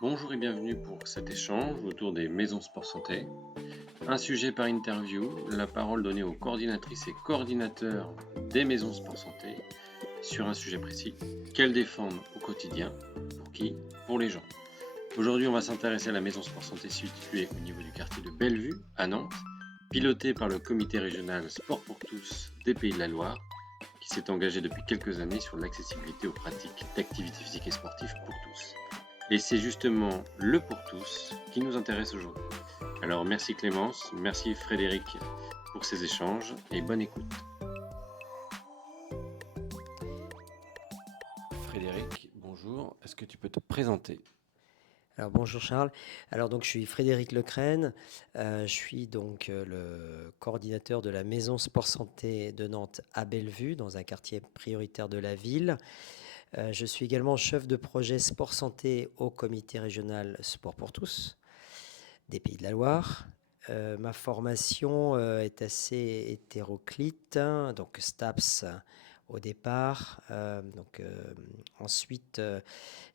Bonjour et bienvenue pour cet échange autour des maisons sport santé. Un sujet par interview, la parole donnée aux coordinatrices et coordinateurs des maisons sport santé sur un sujet précis, qu'elles défendent au quotidien, pour qui, pour les gens. Aujourd'hui, on va s'intéresser à la maison sport santé située au niveau du quartier de Bellevue, à Nantes, pilotée par le comité régional Sport pour tous des Pays de la Loire, qui s'est engagé depuis quelques années sur l'accessibilité aux pratiques d'activité physique et sportive pour tous. Et c'est justement le pour tous qui nous intéresse aujourd'hui. Alors merci Clémence, merci Frédéric pour ces échanges et bonne écoute. Frédéric, bonjour, est-ce que tu peux te présenter? Alors bonjour Charles. Alors donc je suis Frédéric Lecrène. Je suis donc le coordinateur de la maison Sport Santé de Nantes à Bellevue, dans un quartier prioritaire de la ville. Je suis également chef de projet Sport Santé au comité régional Sport pour tous des Pays de la Loire. Ma formation est assez hétéroclite, hein, donc STAPS au départ, ensuite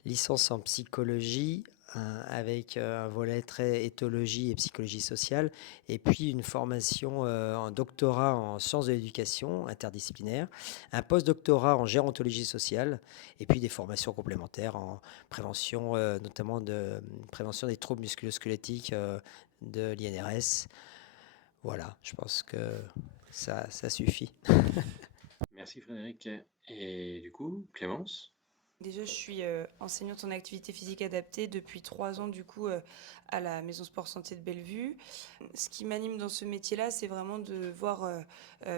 licence en psychologie, avec un volet très éthologie et psychologie sociale, et puis une formation en doctorat en sciences de l'éducation interdisciplinaire, un post-doctorat en gérontologie sociale, et puis des formations complémentaires en prévention, notamment de prévention des troubles musculo-squelettiques de l'INRS. Voilà, je pense que ça suffit. Merci Frédéric. Et du coup, Clémence? Déjà, je suis enseignante en activité physique adaptée depuis 3 ans du coup à la Maison Sport Santé de Bellevue. Ce qui m'anime dans ce métier-là, c'est vraiment de voir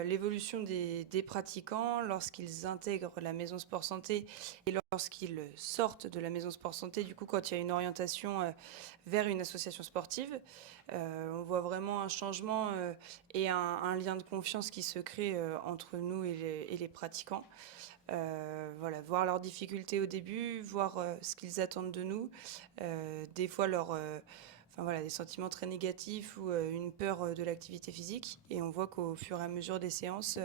l'évolution des pratiquants lorsqu'ils intègrent la Maison Sport Santé et lorsqu'ils sortent de la Maison Sport Santé. Du coup, quand il y a une orientation vers une association sportive, on voit vraiment un changement et un lien de confiance qui se crée entre nous et les pratiquants. Voilà, voir leurs difficultés au début, voir ce qu'ils attendent de nous, des fois enfin voilà, des sentiments très négatifs ou une peur de l'activité physique. Et on voit qu'au fur et à mesure des séances,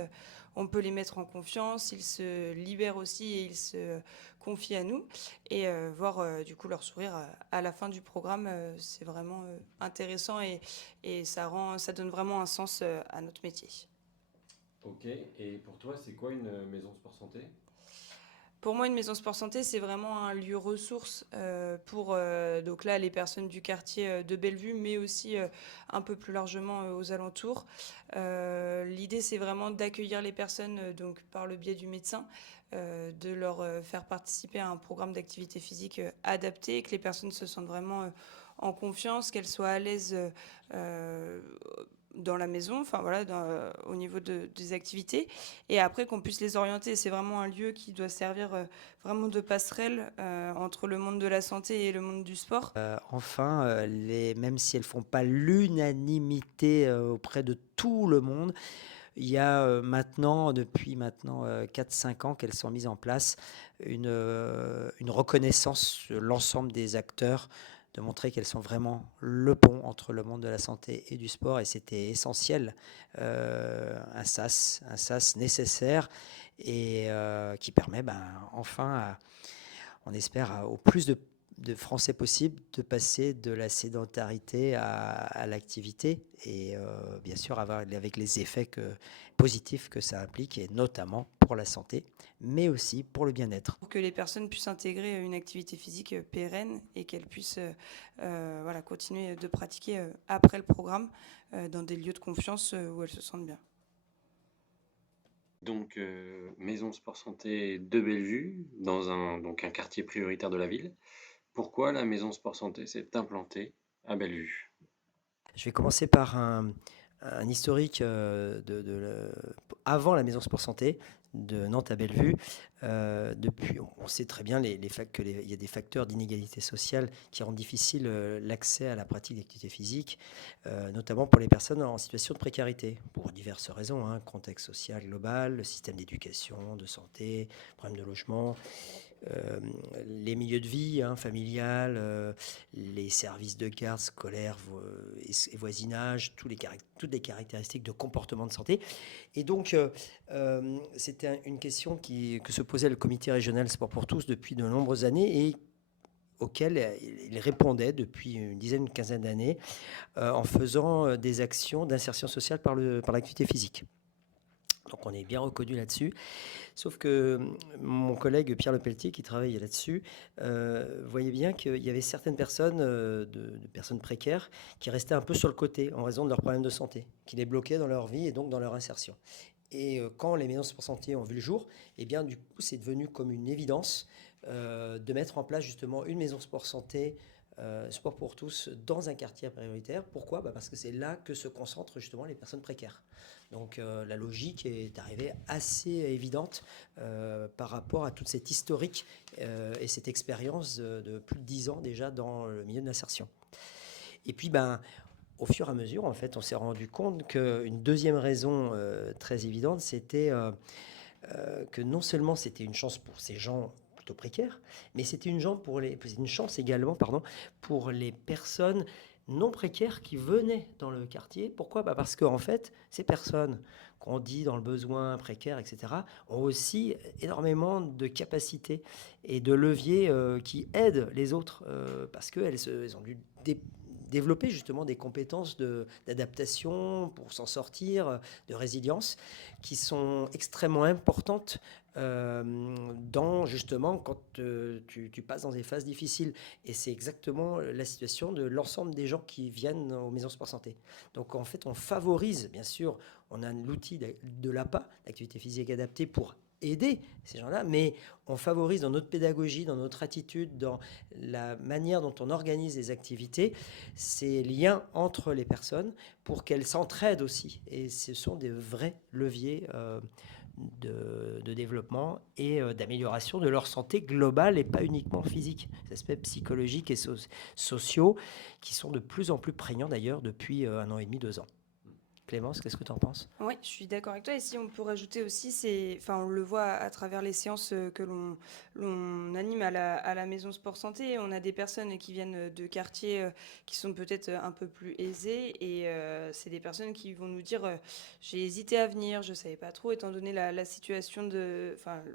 on peut les mettre en confiance, ils se libèrent aussi et ils se confient à nous. Et voir du coup leur sourire à la fin du programme, c'est vraiment intéressant et ça donne vraiment un sens à notre métier. Ok, et pour toi, c'est quoi une maison sport santé? Pour moi, une maison sport santé, c'est vraiment un lieu ressource pour donc là les personnes du quartier de Bellevue, mais aussi un peu plus largement aux alentours. L'idée, c'est vraiment d'accueillir les personnes donc par le biais du médecin, de leur faire participer à un programme d'activité physique adapté, et que les personnes se sentent vraiment en confiance, qu'elles soient à l'aise dans la maison, enfin voilà, au niveau des activités, et après qu'on puisse les orienter. C'est vraiment un lieu qui doit servir vraiment de passerelle entre le monde de la santé et le monde du sport. Enfin, même si elles ne font pas l'unanimité auprès de tout le monde, il y a depuis maintenant 4-5 ans qu'elles sont mises en place, une reconnaissance sur l'ensemble des acteurs, de montrer qu'elles sont vraiment le pont entre le monde de la santé et du sport, et c'était essentiel. Un SAS nécessaire, et qui permet enfin, on espère, au plus de Français possible de passer de la sédentarité à l'activité, et bien sûr avec les effets positifs que ça implique, et notamment pour la santé, mais aussi pour le bien-être. Pour que les personnes puissent intégrer une activité physique pérenne et qu'elles puissent voilà, continuer de pratiquer après le programme dans des lieux de confiance où elles se sentent bien. Donc, maison sport santé de Bellevue, dans un quartier prioritaire de la ville. Pourquoi la maison sport santé s'est implantée à Bellevue? Je vais commencer par un historique avant la maison Sport Santé de Nantes à Bellevue. Depuis, on sait très bien il y a des facteurs d'inégalité sociale qui rendent difficile l'accès à la pratique d'activité physique, notamment pour les personnes en situation de précarité, pour diverses raisons, hein, contexte social global, le système d'éducation, de santé, problème de logement. Les milieux de vie, hein, familial, les services de garde scolaire et voisinage, toutes les caractéristiques de comportement de santé. Et donc, c'était une question que se posait le comité régional Sport pour tous depuis de nombreuses années, et auquel il répondait depuis une dizaine, une quinzaine d'années, en faisant des actions d'insertion sociale par l'activité physique. Donc on est bien reconnu là-dessus. Sauf que mon collègue Pierre Lepelletier, qui travaille là-dessus, voyait bien qu'il y avait certaines personnes, de personnes précaires, qui restaient un peu sur le côté en raison de leurs problèmes de santé, qui les bloquaient dans leur vie et donc dans leur insertion. Et quand les maisons sport santé ont vu le jour, eh bien du coup c'est devenu comme une évidence de mettre en place justement une maison sport santé, sport pour tous, dans un quartier prioritaire. Pourquoi? Parce que c'est là que se concentrent justement les personnes précaires. Donc la logique est arrivée assez évidente par rapport à toute cette historique et cette expérience de plus de 10 ans déjà dans le milieu de l'insertion. Et puis, au fur et à mesure, en fait, on s'est rendu compte qu'une deuxième raison très évidente, c'était que non seulement c'était une chance pour ces gens plutôt précaires, mais c'était une chance également, pour les personnes non précaires qui venaient dans le quartier. Pourquoi? Parce qu'en fait, ces personnes qu'on dit dans le besoin précaire, etc., ont aussi énormément de capacités et de leviers qui aident les autres parce qu'elles ont dû développer justement des compétences d'adaptation pour s'en sortir, de résilience, qui sont extrêmement importantes dans justement quand tu passes dans des phases difficiles. Et c'est exactement la situation de l'ensemble des gens qui viennent aux maisons sport santé. Donc en fait, on favorise, bien sûr, on a l'outil de l'APA, l'activité physique adaptée, pour aider ces gens-là, mais on favorise dans notre pédagogie, dans notre attitude, dans la manière dont on organise les activités, ces liens entre les personnes pour qu'elles s'entraident aussi. Et ce sont des vrais leviers de développement et d'amélioration de leur santé globale et pas uniquement physique. Ces aspects psychologiques et sociaux qui sont de plus en plus prégnants d'ailleurs depuis 1 an et demi, 2 ans. Clémence, qu'est-ce que tu en penses? Oui, je suis d'accord avec toi. Et si on peut rajouter aussi, on le voit à travers les séances que l'on anime à la maison sport santé. On a des personnes qui viennent de quartiers qui sont peut-être un peu plus aisés. Et c'est des personnes qui vont nous dire j'ai hésité à venir, je ne savais pas trop, étant donné la situation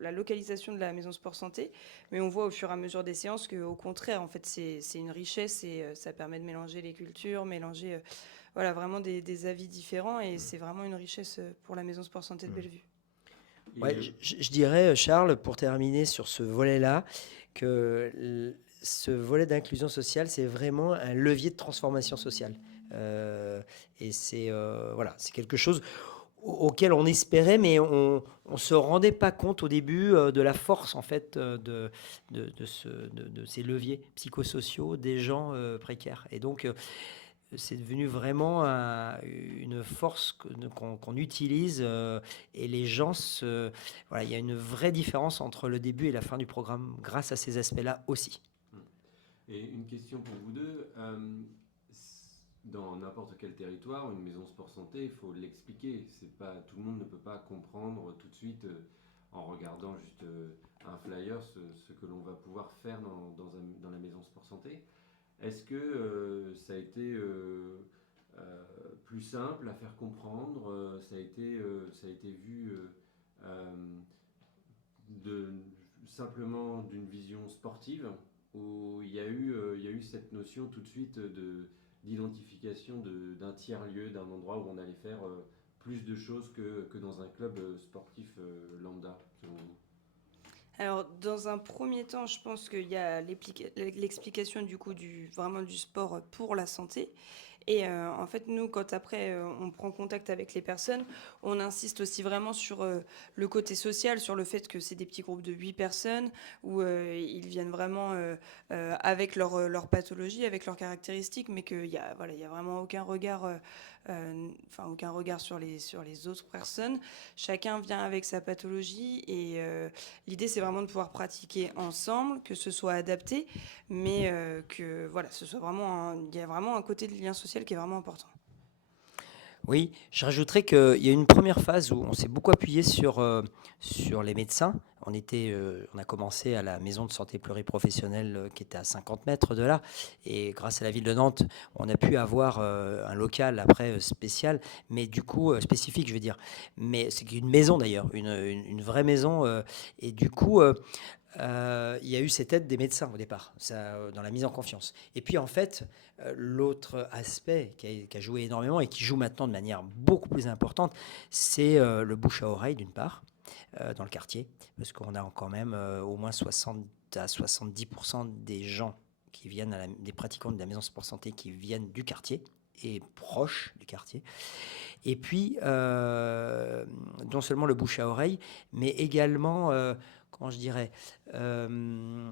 la localisation de la maison sport santé. Mais on voit au fur et à mesure des séances qu'au contraire, en fait, c'est une richesse et ça permet de mélanger les cultures, mélanger voilà, vraiment des avis différents et c'est vraiment une richesse pour la maison sport santé de Bellevue. Ouais, je dirais, Charles, pour terminer sur ce volet-là, que ce volet d'inclusion sociale, c'est vraiment un levier de transformation sociale. Et c'est voilà, c'est quelque chose auquel on espérait, mais on ne se rendait pas compte au début de la force en fait de ces leviers psychosociaux des gens précaires. Et donc c'est devenu vraiment une force qu'on utilise et les gens voilà, il y a une vraie différence entre le début et la fin du programme grâce à ces aspects-là aussi. Et une question pour vous deux. Dans n'importe quel territoire, une maison sport santé, il faut l'expliquer. C'est pas, tout le monde ne peut pas comprendre tout de suite en regardant juste un flyer ce que l'on va pouvoir faire dans la maison sport santé. Est-ce que ça a été plus simple à faire comprendre, ça a été vu simplement d'une vision sportive, où il y a eu cette notion tout de suite d'identification d'un tiers-lieu, d'un endroit où on allait faire plus de choses que dans un club sportif lambda, selon vous? Alors, dans un premier temps, je pense qu'il y a l'explication du coup vraiment du sport pour la santé. Et en fait, nous, quand après on prend contact avec les personnes, on insiste aussi vraiment sur le côté social, sur le fait que c'est des petits groupes de 8 personnes où ils viennent vraiment avec leur pathologie, avec leurs caractéristiques, mais qu'il y a, voilà, il y a vraiment aucun regard, aucun regard sur les autres personnes. Chacun vient avec sa pathologie et l'idée, c'est vraiment de pouvoir pratiquer ensemble, que ce soit adapté, mais que voilà, ce soit vraiment il y a vraiment un côté de lien social qui est vraiment important. Oui, je rajouterais qu'il y a une première phase où on s'est beaucoup appuyé sur les médecins. On a commencé à la maison de santé pluriprofessionnelle qui était à 50 mètres de là. Et grâce à la ville de Nantes, on a pu avoir un local après spécial, mais du coup spécifique, je veux dire. Mais c'est une maison d'ailleurs, une vraie maison. Et du coup, il y a eu cette aide des médecins au départ, dans la mise en confiance. Et puis en fait, l'autre aspect qui a joué énormément et qui joue maintenant de manière beaucoup plus importante, c'est le bouche à oreille d'une part, dans le quartier, parce qu'on a quand même au moins 60 à 70% des gens qui viennent, des pratiquants de la maison sport santé qui viennent du quartier et proches du quartier. Et puis, non seulement le bouche à oreille, mais également, comment je dirais, euh,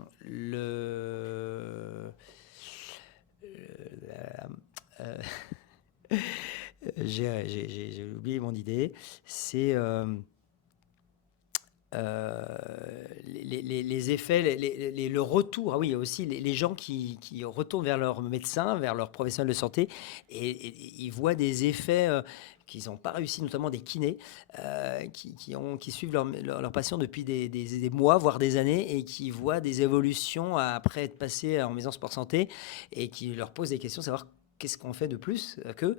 j'ai oublié mon idée, c'est les effets, le retour. Ah oui, il y a aussi les gens qui retournent vers leur médecin, vers leur professionnel de santé, et ils voient des effets qu'ils n'ont pas réussi, notamment des kinés, qui suivent leurs patients depuis des mois, voire des années, et qui voient des évolutions après être passés en maison sport santé, et qui leur posent des questions, savoir qu'est-ce qu'on fait de plus qu'eux,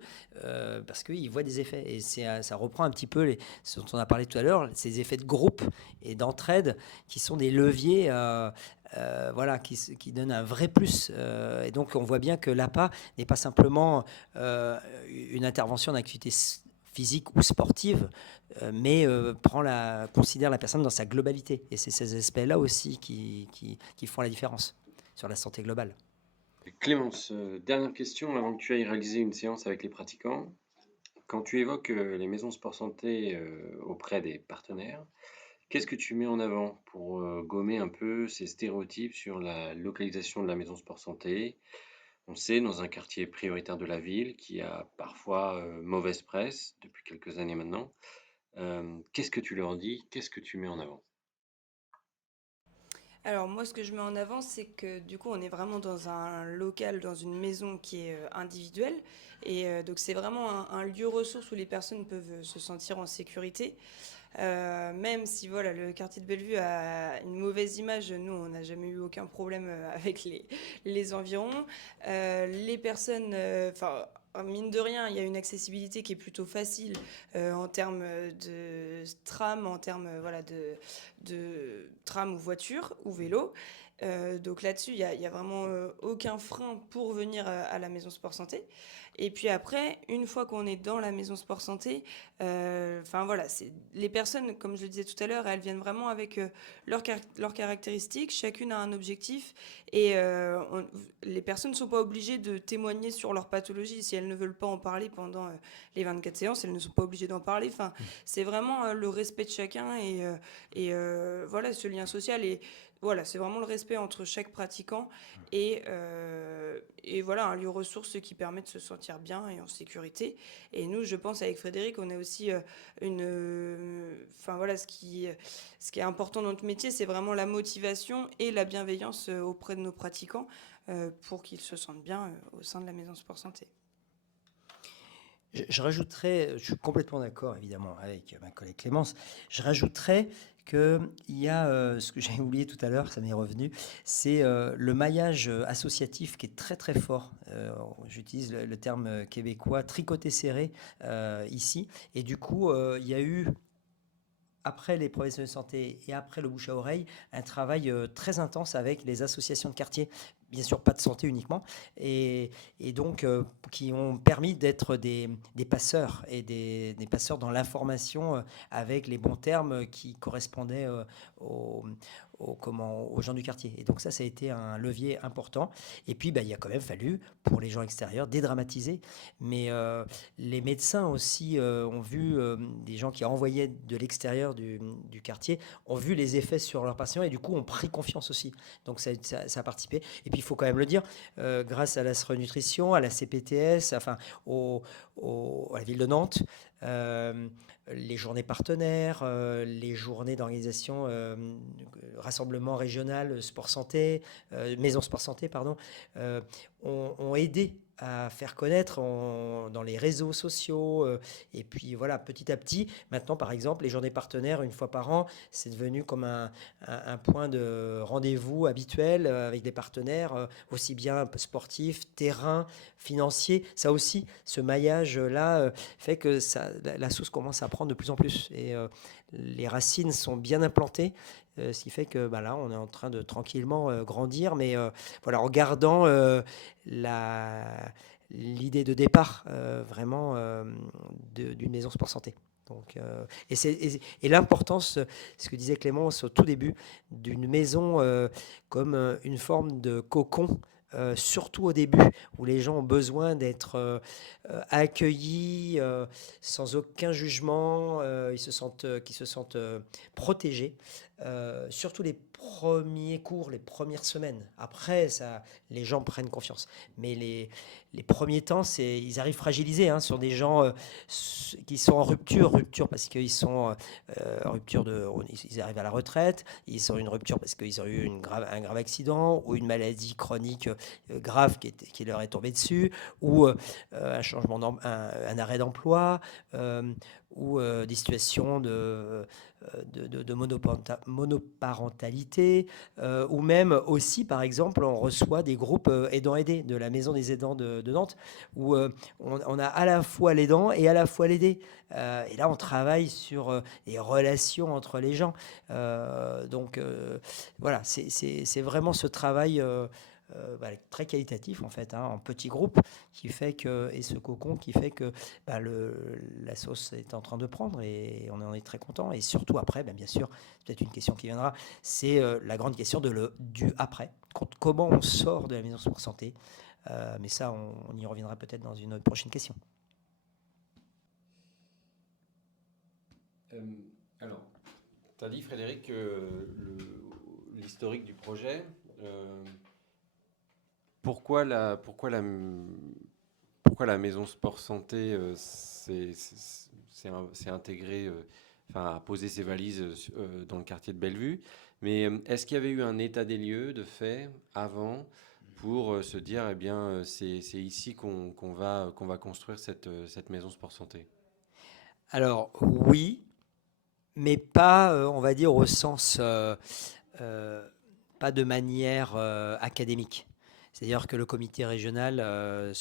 parce qu'ils voient des effets. Et ça reprend un petit peu ce dont on a parlé tout à l'heure, ces effets de groupe et d'entraide qui sont des leviers voilà, qui donnent un vrai plus. Et donc on voit bien que l'APA n'est pas simplement une intervention d'activité physique ou sportive, mais considère la personne dans sa globalité. Et c'est ces aspects-là aussi qui font la différence sur la santé globale. Clémence, dernière question avant que tu ailles réaliser une séance avec les pratiquants. Quand tu évoques les maisons sport santé auprès des partenaires, qu'est-ce que tu mets en avant pour gommer un peu ces stéréotypes sur la localisation de la maison sport santé? On sait, dans un quartier prioritaire de la ville qui a parfois mauvaise presse depuis quelques années maintenant, qu'est-ce que tu leur dis? Qu'est-ce que tu mets en avant? Alors moi, ce que je mets en avant, c'est que du coup, on est vraiment dans un local, dans une maison qui est individuelle. Et donc c'est vraiment un lieu ressource où les personnes peuvent se sentir en sécurité. Même si voilà, le quartier de Bellevue a une mauvaise image, nous, on n'a jamais eu aucun problème avec les environs. Les personnes, enfin, mine de rien, il y a une accessibilité qui est plutôt facile en termes de tram, en termes voilà, de tram ou voiture ou vélo. Donc là-dessus, il y a vraiment aucun frein pour venir à la maison sport santé. Et puis après, une fois qu'on est dans la maison sport santé, enfin voilà, les personnes, comme je le disais tout à l'heure, elles viennent vraiment avec leurs caractéristiques. Chacune a un objectif et les personnes ne sont pas obligées de témoigner sur leur pathologie. Si elles ne veulent pas en parler pendant les 24 séances, elles ne sont pas obligées d'en parler. Enfin, c'est vraiment le respect de chacun et voilà, ce lien social. Et voilà, c'est vraiment le respect entre chaque pratiquant et voilà, un lieu ressource qui permet de se sentir bien et en sécurité. Et nous, je pense avec Frédéric, on a aussi enfin voilà, ce qui est important dans notre métier, c'est vraiment la motivation et la bienveillance auprès de nos pratiquants pour qu'ils se sentent bien au sein de la maison sport santé. Je rajouterais, je suis complètement d'accord évidemment avec ma collègue Clémence, je rajouterais qu'il y a ce que j'ai oublié tout à l'heure, ça m'est revenu, c'est le maillage associatif qui est très très fort. J'utilise le terme québécois tricoté serré ici. Et du coup, il y a eu, après les professionnels de santé et après le bouche à oreille, un travail très intense avec les associations de quartier, bien sûr pas de santé uniquement, et donc qui ont permis d'être des passeurs et des passeurs dans l'information avec les bons termes qui correspondaient aux gens du quartier. Et donc ça a été un levier important. Et puis il a quand même fallu, pour les gens extérieurs, dédramatiser. Mais les médecins aussi ont vu, des gens qui envoyaient de l'extérieur du quartier, ont vu les effets sur leurs patients et du coup ont pris confiance aussi. Donc ça a participé. Et puis il faut quand même le dire, grâce à la SRE Nutrition, à la CPTS, enfin à la ville de Nantes, les journées partenaires, les journées d'organisation, rassemblement régional sport santé, maison sport santé, pardon, ont aidé à faire connaître dans les réseaux sociaux. Et puis voilà, petit à petit, maintenant par exemple, les journées partenaires, une fois par an, c'est devenu comme un point de rendez-vous habituel avec des partenaires, aussi bien sportifs, terrain, financiers. Ça aussi, ce maillage-là fait que la sauce commence à prendre de plus en plus. Et les racines sont bien implantées. Ce qui fait que là, on est en train de tranquillement grandir, mais voilà, en gardant l'idée de départ vraiment d'une maison sport santé. Donc, et l'importance, ce que disait Clémence au tout début, d'une maison comme une forme de cocon. Surtout au début, où les gens ont besoin d'être accueillis sans aucun jugement, qu'ils se sentent protégés. Surtout les premiers cours, les premières semaines. Après, les gens prennent confiance. Mais les premiers temps, ils arrivent fragilisés. Sur des gens qui sont en rupture parce qu'ils sont en rupture ils arrivent à la retraite, ils sont une rupture parce qu'ils ont eu un grave accident ou une maladie chronique grave qui leur est tombée dessus, ou un changement un arrêt d'emploi, ou des situations de monoparentalité, ou même aussi, par exemple, on reçoit des groupes aidants-aidés de la Maison des aidants de Nantes, où on a à la fois l'aidant et à la fois l'aidé. Et là, on travaille sur les relations entre les gens. Donc, voilà, c'est vraiment ce travail très qualitatif, en fait, en petit groupe, qui fait que, et ce cocon qui fait que la sauce est en train de prendre et on en est très content. Et surtout après, bien sûr, c'est peut-être une question qui viendra, c'est la grande question du après. Comment on sort de la maison sport santé. Mais ça, on y reviendra peut-être dans une prochaine question. Alors, tu as dit, Frédéric, l'historique du projet. Pourquoi la maison sport santé s'est intégrée, a posé ses valises dans le quartier de Bellevue. Mais est-ce qu'il y avait eu un état des lieux de fait avant pour se dire, c'est ici qu'on va construire cette maison sport santé? Alors oui, mais pas, on va dire, au sens, pas de manière académique. C'est-à-dire que le comité régional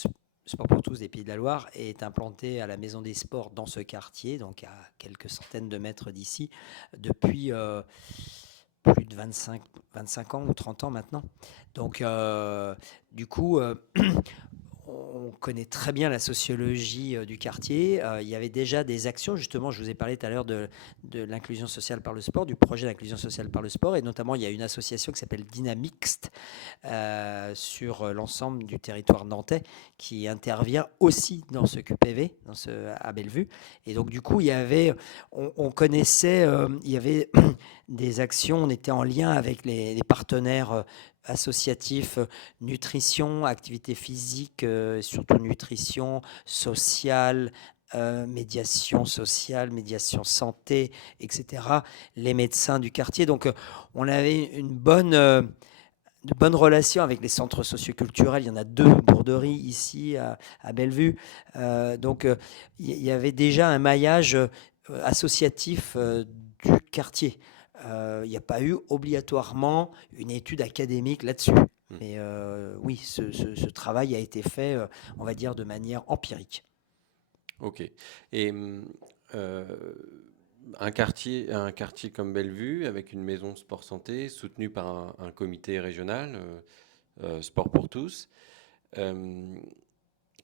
Sport pour tous des Pays de la Loire est implanté à la Maison des Sports dans ce quartier, donc à quelques centaines de mètres d'ici, depuis plus de 25 ans ou 30 ans maintenant. Donc, du coup, on connaît très bien la sociologie du quartier. Il y avait déjà des actions, justement, je vous ai parlé tout à l'heure de l'inclusion sociale par le sport, du projet d'inclusion sociale par le sport, et notamment il y a une association qui s'appelle Dynamixte sur l'ensemble du territoire nantais qui intervient aussi dans ce QPV, à Bellevue. Et donc du coup, on connaissait, il y avait des actions, on était en lien avec les partenaires associatif, nutrition, activité physique, surtout nutrition, sociale, médiation sociale, médiation santé, etc. Les médecins du quartier. Donc, on avait une bonne relation avec les centres socioculturels. Il y en a 2 Bourderies ici à Bellevue. Donc, il y avait déjà un maillage associatif du quartier. Il n'y a pas eu obligatoirement une étude académique là-dessus. Mais oui, ce travail a été fait, on va dire, de manière empirique. Ok. Et un quartier comme Bellevue, avec une maison sport santé, soutenue par un comité régional, Sport pour tous.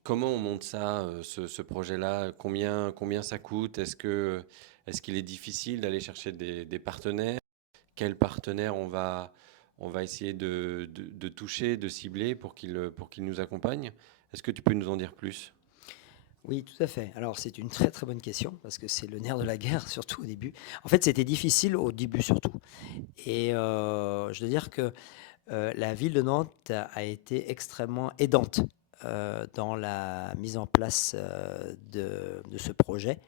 Comment on monte ça, ce projet-là? Combien ça coûte? Est-ce qu'il est difficile d'aller chercher des partenaires? Quels partenaires on va essayer de toucher, de cibler pour qu'ils nous accompagnent? Est-ce que tu peux nous en dire plus? Oui, tout à fait. Alors, c'est une très très bonne question parce que c'est le nerf de la guerre, surtout au début. En fait, c'était difficile au début surtout. Et je dois dire que la ville de Nantes a été extrêmement aidante dans la mise en place de ce projet.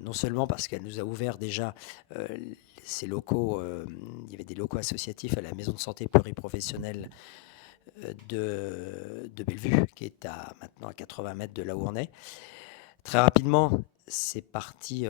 Non seulement parce qu'elle nous a ouvert déjà ces locaux, il y avait des locaux associatifs à la maison de santé pluriprofessionnelle de Bellevue, qui est maintenant à 80 mètres de là où on est. Très rapidement, c'est parti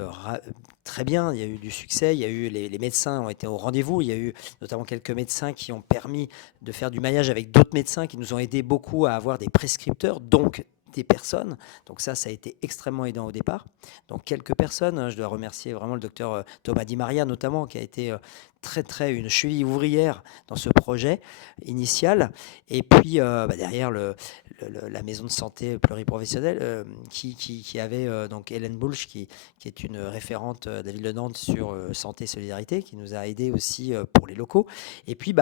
très bien, il y a eu du succès, il y a eu les médecins ont été au rendez-vous, il y a eu notamment quelques médecins qui ont permis de faire du maillage avec d'autres médecins qui nous ont aidé beaucoup à avoir des prescripteurs, donc des personnes. Donc ça a été extrêmement aidant au départ. Donc quelques personnes, hein, je dois remercier vraiment le docteur Thomas Di Maria notamment, qui a été très une cheville ouvrière dans ce projet initial. Et puis derrière la maison de santé pluriprofessionnelle qui avait donc Hélène Boulch qui est une référente de la ville de Nantes sur santé et solidarité, qui nous a aidés aussi pour les locaux. Et puis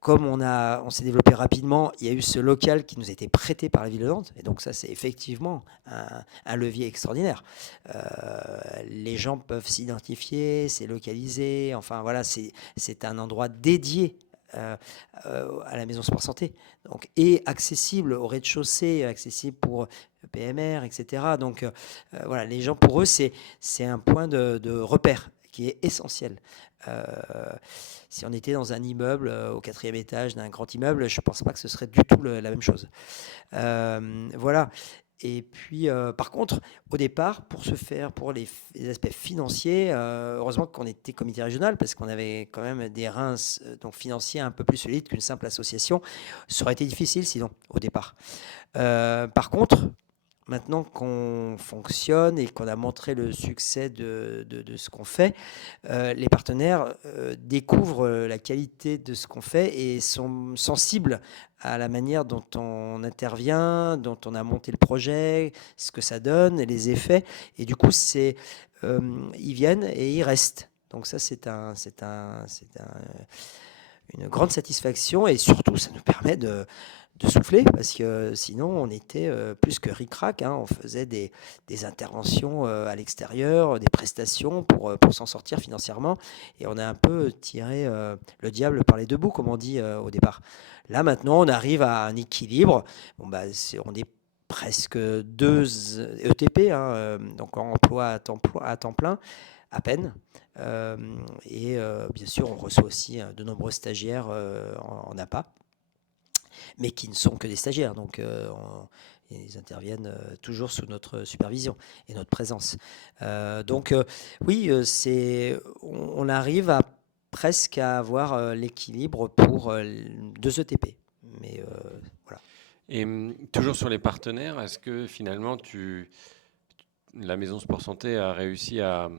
comme on s'est développé rapidement, il y a eu ce local qui nous a été prêté par la ville de Nantes. Et donc ça, c'est effectivement un levier extraordinaire. Les gens peuvent s'identifier, c'est localisé. Enfin voilà, c'est un endroit dédié à la maison sport santé. Donc, et accessible au rez-de-chaussée, accessible pour PMR, etc. Donc voilà, les gens, pour eux, c'est un point de repère qui est essentiel. Si on était dans un immeuble au 4e étage d'un grand immeuble, je ne pense pas que ce serait du tout la même chose. Voilà. Et puis, par contre, au départ, pour les aspects financiers, heureusement qu'on était comité régional parce qu'on avait quand même des reins donc financiers un peu plus solides qu'une simple association. Ça aurait été difficile sinon, au départ. Par contre, maintenant qu'on fonctionne et qu'on a montré le succès de ce qu'on fait, les partenaires découvrent la qualité de ce qu'on fait et sont sensibles à la manière dont on intervient, dont on a monté le projet, ce que ça donne, et les effets. Et du coup, ils viennent et ils restent. Donc ça, c'est une grande satisfaction et surtout, ça nous permet de souffler parce que sinon on était plus que ric-rac, hein. On faisait des interventions à l'extérieur, des prestations pour s'en sortir financièrement et on a un peu tiré le diable par les deux bouts comme on dit au départ. Là maintenant on arrive à un équilibre. Bon, on est presque 2 ETP, hein, donc en emploi à temps plein à peine. Et bien sûr on reçoit aussi de nombreux stagiaires en APA, mais qui ne sont que des stagiaires. Donc, ils interviennent toujours sous notre supervision et notre présence. Donc, oui, on arrive presque à avoir l'équilibre pour 2 ETP. Mais voilà. Et toujours sur les partenaires, est-ce que finalement la Maison Sport Santé a réussi à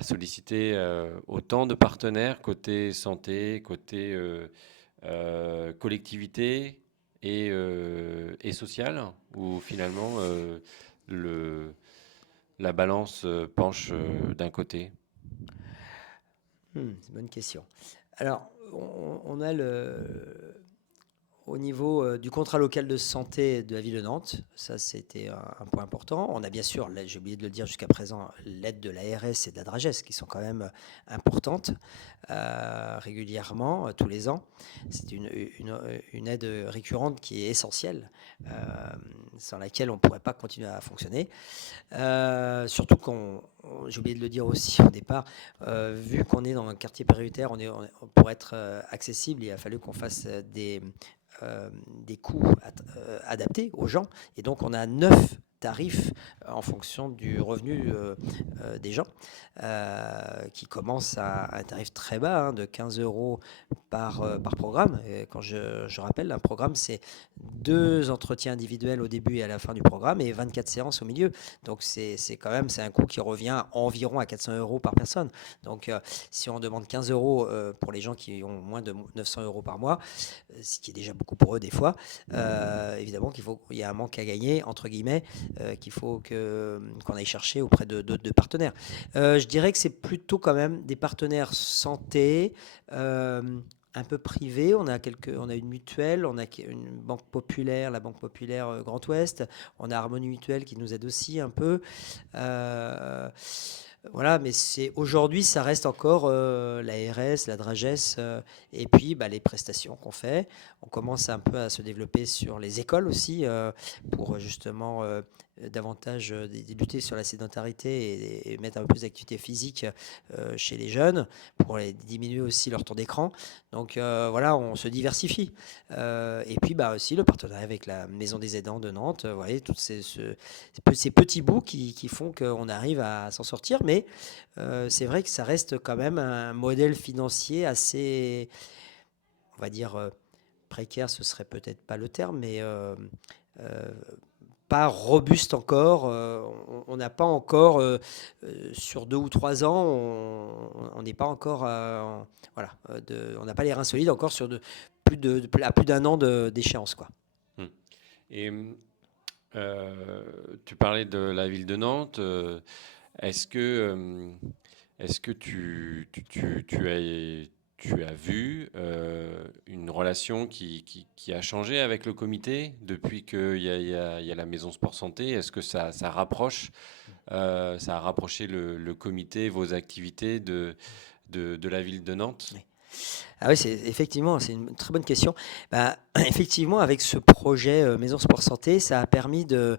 solliciter autant de partenaires côté santé, côté collectivité et sociale, ou finalement la balance penche d'un côté? C'est une bonne question. Alors, on a au niveau du contrat local de santé de la ville de Nantes, ça c'était un point important. On a bien sûr, j'ai oublié de le dire jusqu'à présent, l'aide de l'ARS et de la DRAGES qui sont quand même importantes régulièrement, tous les ans. C'est une aide récurrente qui est essentielle, sans laquelle on ne pourrait pas continuer à fonctionner. Surtout j'ai oublié de le dire aussi au départ, vu qu'on est dans un quartier prioritaire, pour être accessible, il a fallu qu'on fasse des coûts adaptés aux gens. Et donc, on a 9 tarifs en fonction du revenu des gens, qui commencent à un tarif très bas, hein, de 15 € par programme. Et quand je rappelle, un programme, c'est 2 entretiens individuels au début et à la fin du programme et 24 séances au milieu. Donc, c'est un coût qui revient environ à 400 € par personne. Donc, si on demande 15 € pour les gens qui ont moins de 900 € par mois, ce qui est déjà beaucoup pour eux des fois, évidemment qu'il y a un manque à gagner, entre guillemets, qu'il faut qu'on aille chercher auprès de partenaires. Je dirais que c'est plutôt quand même des partenaires santé, un peu privés. On a une mutuelle, on a une banque populaire, la banque populaire Grand Ouest, on a Harmonie Mutuelle qui nous aide aussi un peu. Voilà, mais aujourd'hui, ça reste encore l'ARS, la DRAGES, et puis les prestations qu'on fait. On commence un peu à se développer sur les écoles aussi, pour justement davantage lutter sur la sédentarité et mettre un peu plus d'activité physique chez les jeunes, pour diminuer aussi leur temps d'écran. Donc voilà, on se diversifie. Et puis aussi le partenariat avec la Maison des aidants de Nantes, vous voyez, tous ces petits bouts qui font qu'on arrive à s'en sortir. Mais c'est vrai que ça reste quand même un modèle financier assez, on va dire, précaire, ce serait peut-être pas le terme, mais pas robuste encore. On n'a pas encore, sur 2 ou 3 ans, on n'est pas encore, voilà, on n'a pas les reins solides encore sur à plus d'un an d'échéance, quoi. Hmm. Et tu parlais de la ville de Nantes. Est-ce que, est-ce que tu as vu une relation qui a changé avec le comité depuis qu'il y a la Maison Sport Santé? Est-ce que ça rapproche, ça a rapproché le comité, vos activités de la ville de Nantes? Oui. Ah oui, effectivement, c'est une très bonne question. Bah, effectivement, avec ce projet Maison Sport Santé, ça a permis de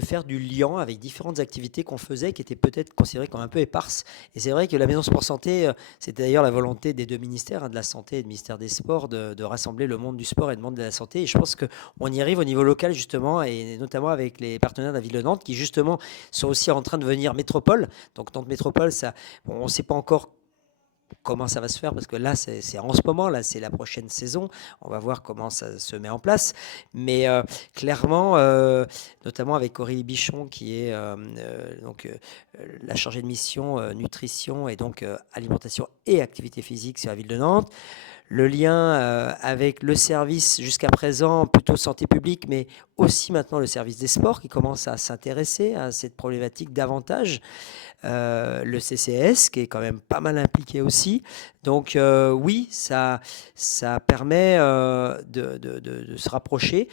faire du lien avec différentes activités qu'on faisait, qui étaient peut-être considérées comme un peu éparses. Et c'est vrai que la Maison Sport Santé, c'était d'ailleurs la volonté des deux ministères, de la Santé et du ministère des Sports, de rassembler le monde du sport et le monde de la santé. Et je pense qu'on y arrive au niveau local, justement, et notamment avec les partenaires de la ville de Nantes, qui, justement, sont aussi en train de devenir métropole. Donc, Nantes Métropole, ça, bon, on ne sait pas encore comment ça va se faire, parce que là, c'est en ce moment, là, c'est la prochaine saison. On va voir comment ça se met en place. Mais clairement, notamment avec Aurélie Bichon, qui est donc, la chargée de mission nutrition et donc alimentation et activité physique sur la ville de Nantes. Le lien avec le service jusqu'à présent, plutôt santé publique, mais aussi maintenant le service des sports qui commence à s'intéresser à cette problématique davantage. Le CCS qui est quand même pas mal impliqué aussi. Donc oui, ça permet de se rapprocher.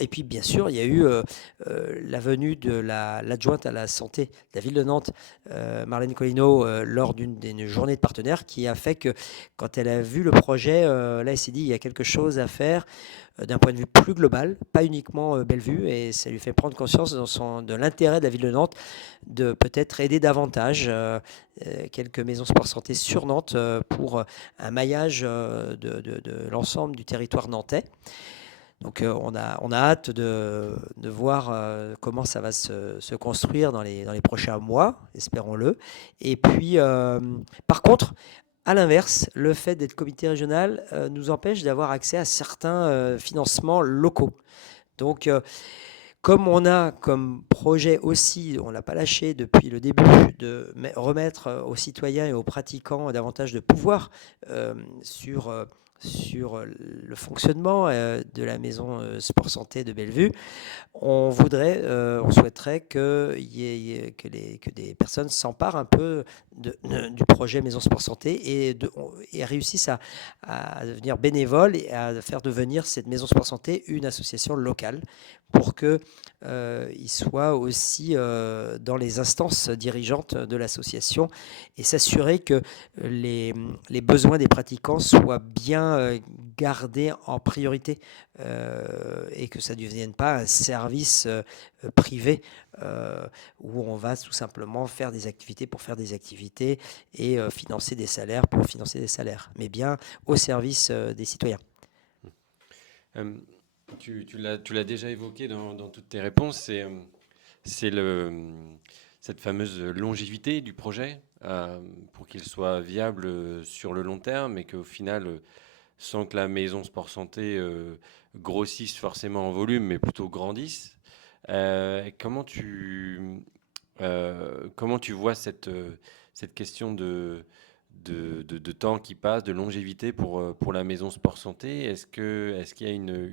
Et puis bien sûr, il y a eu la venue de l'adjointe à la santé de la ville de Nantes, Marlène Collineau, lors d'une journée de partenaires, qui a fait que quand elle a vu le projet, là elle s'est dit il y a quelque chose à faire d'un point de vue plus global, pas uniquement Bellevue, et ça lui fait prendre conscience de l'intérêt de la ville de Nantes de peut-être aider davantage quelques maisons sport santé sur Nantes pour un maillage de l'ensemble du territoire nantais. Donc on a hâte de voir comment ça va se construire dans les prochains mois, espérons-le. Et puis, par contre, à l'inverse, le fait d'être comité régional nous empêche d'avoir accès à certains financements locaux. Donc, comme on a comme projet aussi, on ne l'a pas lâché depuis le début, de remettre aux citoyens et aux pratiquants davantage de pouvoir sur le fonctionnement de la maison Sport Santé de Bellevue, on souhaiterait que des personnes s'emparent un peu du projet Maison Sport Santé et réussissent à devenir bénévoles et à faire devenir cette Maison Sport Santé une association locale pour qu'ils soient aussi dans les instances dirigeantes de l'association et s'assurer que les besoins des pratiquants soient bien gardés en priorité et que ça ne devienne pas un service privé où on va tout simplement faire des activités pour faire des activités et financer des salaires pour financer des salaires, mais bien au service des citoyens. Tu l'as déjà évoqué dans toutes tes réponses, c'est cette fameuse longévité du projet pour qu'il soit viable sur le long terme et qu'au final, sans que la maison Sport Santé grossisse forcément en volume, mais plutôt grandisse. Comment tu vois cette question de temps qui passe, de longévité pour la maison Sport Santé? Est-ce qu'il y a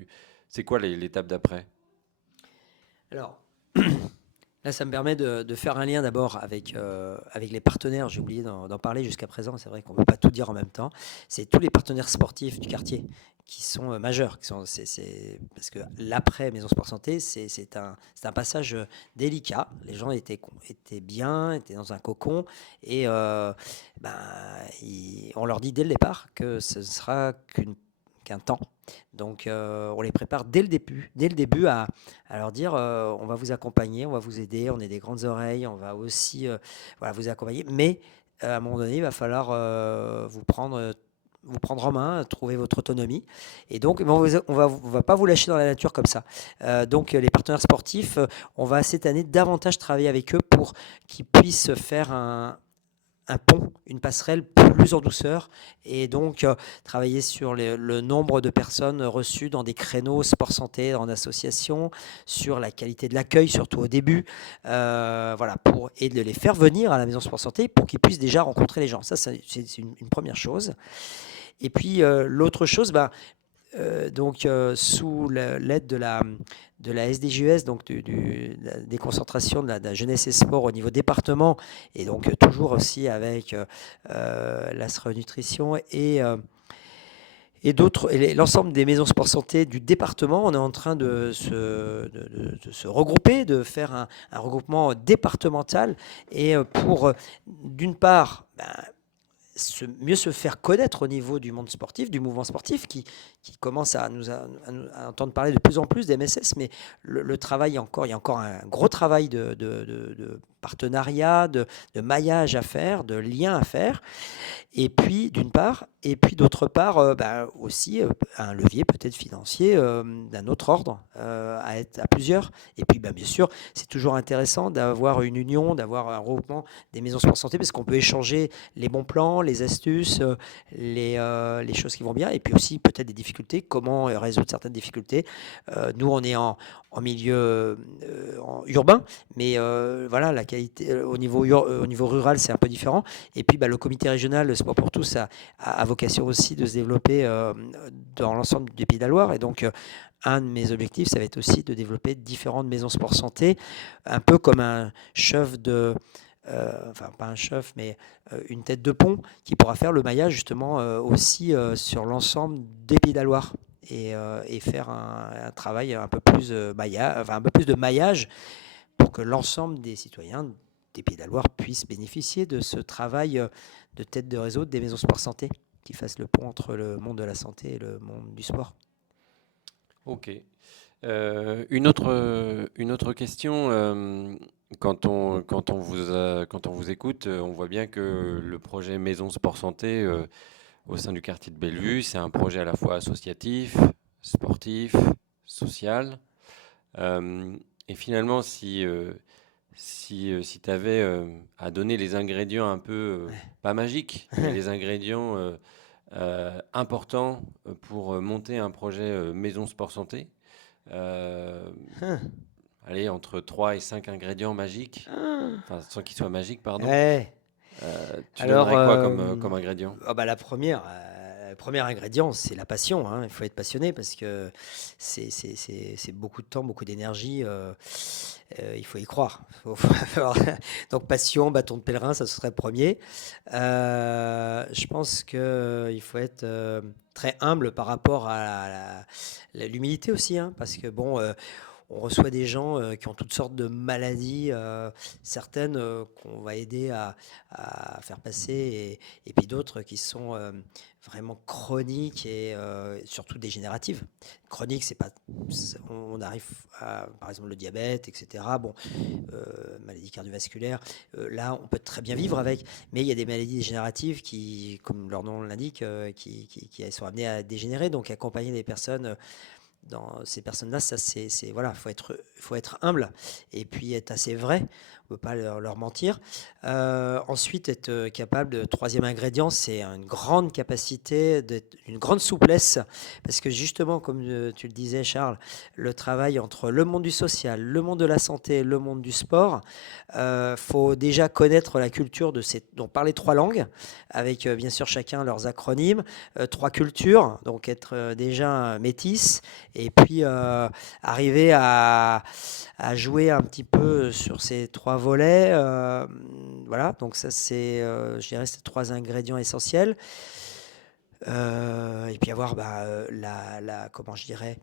c'est quoi l'étape d'après? Alors, là, ça me permet de faire un lien d'abord avec les partenaires. J'ai oublié d'en parler jusqu'à présent. C'est vrai qu'on ne peut pas tout dire en même temps. C'est tous les partenaires sportifs du quartier qui sont majeurs. Parce que l'après Maison Sport Santé, c'est un passage délicat. Les gens étaient bien, étaient dans un cocon. Et on leur dit dès le départ que ce ne sera qu'un temps. Donc on les prépare dès le début à leur dire on va vous accompagner, on va vous aider, on est des grandes oreilles, on va aussi vous accompagner, mais à un moment donné il va falloir vous prendre en main, trouver votre autonomie. Et donc, on va pas vous lâcher dans la nature comme ça. Donc, les partenaires sportifs, on va cette année davantage travailler avec eux pour qu'ils puissent faire un un pont, une passerelle plus en douceur, et donc travailler sur le nombre de personnes reçues dans des créneaux sport-santé en association, sur la qualité de l'accueil, surtout au début, voilà, et de les faire venir à la maison sport-santé pour qu'ils puissent déjà rencontrer les gens. Ça, c'est une première chose. Et puis l'autre chose, donc sous l'aide de la SDJES, donc la déconcentration de la jeunesse et sport au niveau département, et donc toujours aussi avec l'ASRE Nutrition et d'autres, et l'ensemble des maisons sport santé du département, on est en train de se regrouper, de faire un regroupement départemental, et pour d'une part mieux se faire connaître au niveau du monde sportif, du mouvement sportif, qui commence à entendre parler de plus en plus des MSS, mais le travail, il y a encore un gros travail de partenariat, de maillage à faire, de lien à faire. Et puis, d'une part, et puis d'autre part, aussi un levier peut-être financier d'un autre ordre, à être à plusieurs. Et puis, bien sûr, c'est toujours intéressant d'avoir une union, d'avoir un regroupement des maisons sport santé, parce qu'on peut échanger les bons plans, les astuces, les choses qui vont bien, et puis aussi peut-être des difficultés, comment résoudre certaines difficultés. Nous, on est en milieu urbain, mais voilà, la qualité au niveau rural, c'est un peu différent. Et puis, le comité régional, le Sport pour tous, a vocation aussi de se développer dans l'ensemble du Pays de la Loire. Et donc, un de mes objectifs, ça va être aussi de développer différentes maisons sport santé, un peu comme un chef enfin pas un chef, mais une tête de pont qui pourra faire le maillage justement aussi sur l'ensemble des Pays de la Loire. Et faire un travail un peu plus, un peu plus de maillage pour que l'ensemble des citoyens des Pays de la Loire puissent bénéficier de ce travail de tête de réseau des maisons sport santé, qui fasse le pont entre le monde de la santé et le monde du sport. Ok. Une autre question. Quand on vous écoute, on voit bien que le projet Maison Sport Santé au sein du quartier de Bellevue, c'est un projet à la fois associatif, sportif, social. Et finalement, si tu avais à donner les ingrédients un peu, pas magiques, mais les ingrédients importants pour monter un projet Maison Sport Santé, allez, entre 3 et 5 ingrédients magiques, enfin sans qu'ils soient magiques, pardon. Ouais. Tu Alors, donnerais quoi comme ingrédient? la première, le premier ingrédient, c'est la passion, hein. Il faut être passionné parce que c'est beaucoup de temps, beaucoup d'énergie. Il faut y croire. Donc passion, bâton de pèlerin, ça serait le premier. Je pense qu'il faut être très humble par rapport à l'humilité aussi, hein, parce que bon, on reçoit des gens qui ont toutes sortes de maladies, certaines qu'on va aider à faire passer, et puis d'autres qui sont vraiment chroniques et surtout dégénératives. Chronique, c'est pas, on arrive à, par exemple, le diabète, etc. Bon, maladies cardiovasculaires, là, on peut très bien vivre avec, mais il y a des maladies dégénératives qui, comme leur nom l'indique, qui sont amenées à dégénérer. Donc, accompagner les personnes dans ces personnes-là, ça c'est voilà, faut être humble et puis être assez vrai. On ne peut pas leur mentir. Ensuite, être capable, le troisième ingrédient, c'est une grande capacité, une grande souplesse, parce que justement, comme tu le disais, Charles, le travail entre le monde du social, le monde de la santé, le monde du sport, faut déjà connaître la culture donc parler 3 langues, avec bien sûr chacun leurs acronymes, 3 cultures, donc être déjà métis, et puis arriver à jouer un petit peu sur ces 3 volets. Voilà, donc ça c'est, je dirais, ces 3 ingrédients essentiels. Et puis avoir comment je dirais,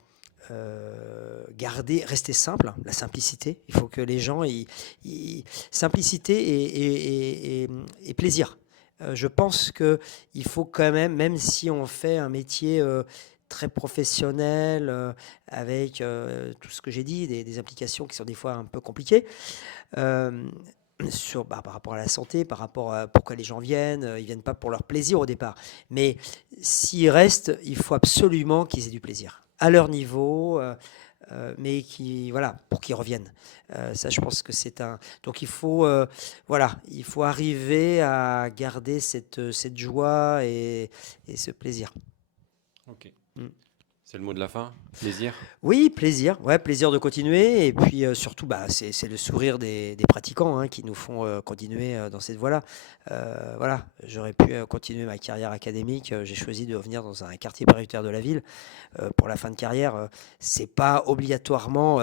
rester simple, la simplicité. Il faut que les gens, simplicité et plaisir. Je pense qu'il faut quand même si on fait un métier très professionnel, avec tout ce que j'ai dit, des implications qui sont des fois un peu compliquées, par rapport à la santé, par rapport à pourquoi les gens viennent. Ils viennent pas pour leur plaisir au départ. Mais s'ils restent, il faut absolument qu'ils aient du plaisir. À leur niveau, mais pour qu'ils reviennent. Ça, je pense que c'est un. Donc, il faut arriver à garder cette joie et ce plaisir. Ok. Mm. C'est le mot de la fin? Plaisir? Oui, plaisir. Ouais, plaisir de continuer. Et puis surtout, c'est le sourire des pratiquants, hein, qui nous font continuer dans cette voie-là. Voilà, j'aurais pu continuer ma carrière académique. J'ai choisi de venir dans un quartier prioritaire de la ville pour la fin de carrière. C'est pas obligatoirement,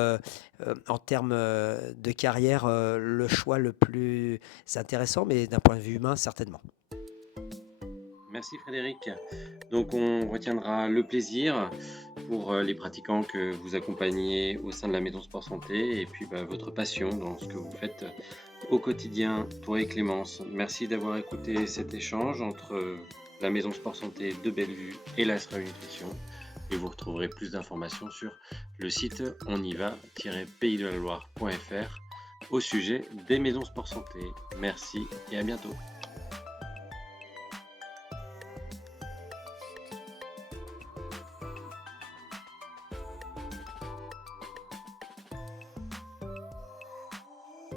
en termes de carrière, le choix le plus intéressant, mais d'un point de vue humain, certainement. Merci Frédéric. Donc on retiendra le plaisir pour les pratiquants que vous accompagnez au sein de la Maison Sport Santé et puis votre passion dans ce que vous faites au quotidien, toi et Clémence. Merci d'avoir écouté cet échange entre la Maison Sport Santé de Bellevue et l'Astra Nutrition. Et vous retrouverez plus d'informations sur le site onyva-paysdelaloire.fr au sujet des maisons sport santé. Merci et à bientôt.